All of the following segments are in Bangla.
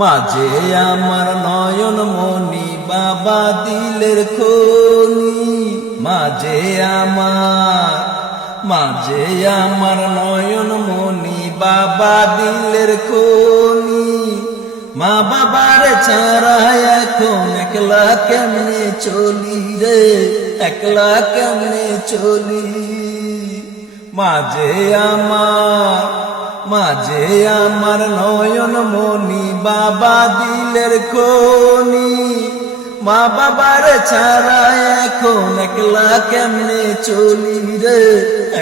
মাঝে আমার নয়ন মনি বাবা দিলের খনি, মাঝে আমার নয়ন মনি বাবা দিলের খনি। মা বাবার ছাড়া এখন একলা কেমনে চলি রে, একলা কেমনে চলি। মাঝে আমার নয়ন মনি বাবা দিলের খনি। মা বাবার ছাড়া এখন একলা কেমনে চলি রে,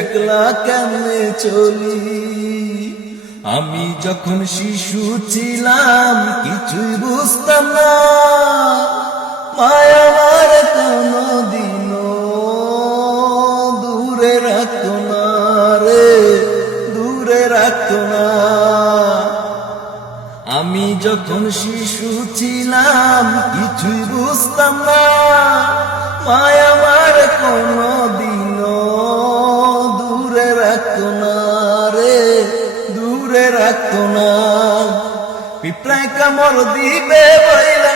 একলা কেমনে চলি। আমি যখন শিশু ছিলাম কিছুই বুঝতাম না, মায়া আমার কোনদিনও দূরে রাখতো না রে, দূরে রাখতো না। আমি যখন শিশু ছিলাম কিছুই বুঝতাম না, মায়া আমার কোনদিনও দূরে রাখতো না রে, দূরে রাখতো না। পিঁপড়ায় কামড় দিবে বইলা,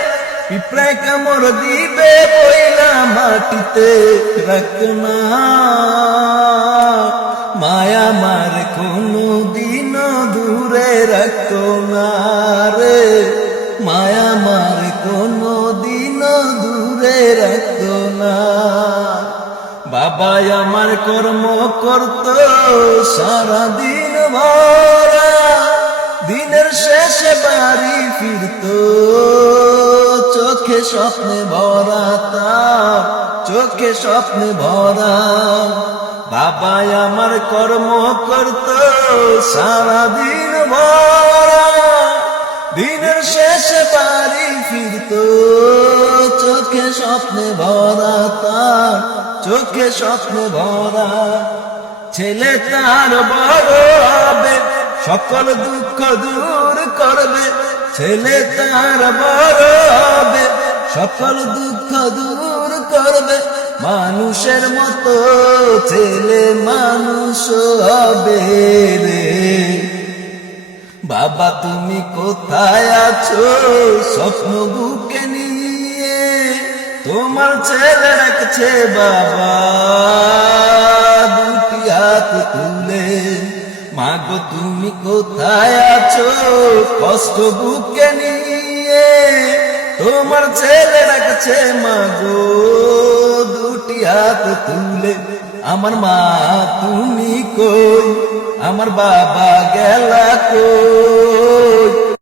পিঁপড়ায় কামড় দিবে বইলা মাটিতে রাখতো না। মায়া আমার কোনদিনও দূরে রাখতো না রে, মায়া আমার কোনদিনও দূরে রাখতো না। বাবা আমার কর্ম করত সারাদিন ভরা, দিনের শেষে বাড়ি ফিরত চোখে স্বপ্নে ভরা, তার চোখে স্বপ্নে ভরা। বাবা আমার কর্ম করত সারাদিন ভরা, দিনের শেষে বাড়ি ফিরত চোখে স্বপ্নে ভরা, তার চোখে স্বপ্নে ভরা। ছেলে তার বড় হবে, সকল দুঃখ দূর করবে। ছেলে তার বড় হবে, সকল দুঃখ দূর করবে। মানুষের মতো ছেলে মানুষ হবে রে। বাবা তুমি কোথায় আছো স্বপ্ন বুকে নিয়ে, তোমার ছেলে রাখছে বাবা দুটি হাত তুলে। মাগো তুমি কোথায় আছো কষ্ট বুকে নিয়ে, তোমার ছেলে রাখছে মাগো দুটি হাত তুলে। আমার মা তুমি কই, আমার বাবা গেলা কই।